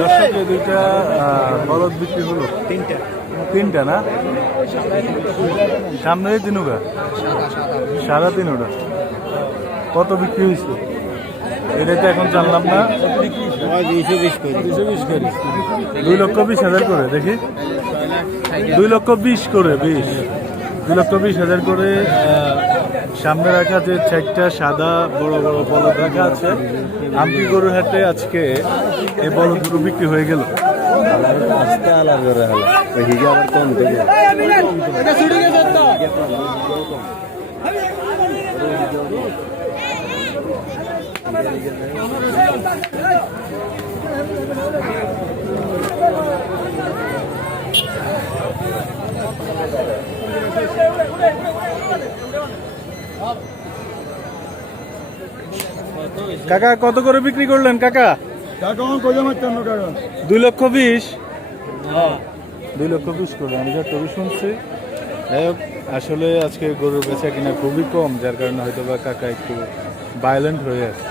দর্শকে দুইটা বলদ বিক্রি হলো, তিনটা না, সামনে তিনুগা সাদা তিনুটা কত বিক্রি হয়েছে এটা তো এখন জানলাম না। 2,20,000 করে দেখি, 2,20,000 করে, 2,20,000 করে। সামনে রাখা আছে 4টা সাদা বড় বড় বলদ রাখা আছে। আমটি গরুর হাটে আজকে এই বলদগুলো বিক্রি হয়ে গেল। কাকা কত করে বিক্রি করলেন কাকা? 2,20,000। 2,20,000 করে আমি যা তবে শুনছি। যাই হোক, আসলে আজকে গরুর বেচা কিনা খুবই কম, যার কারণে হয়তো বা কাকা একটু ভায়োলেন্ট হয়ে আছে।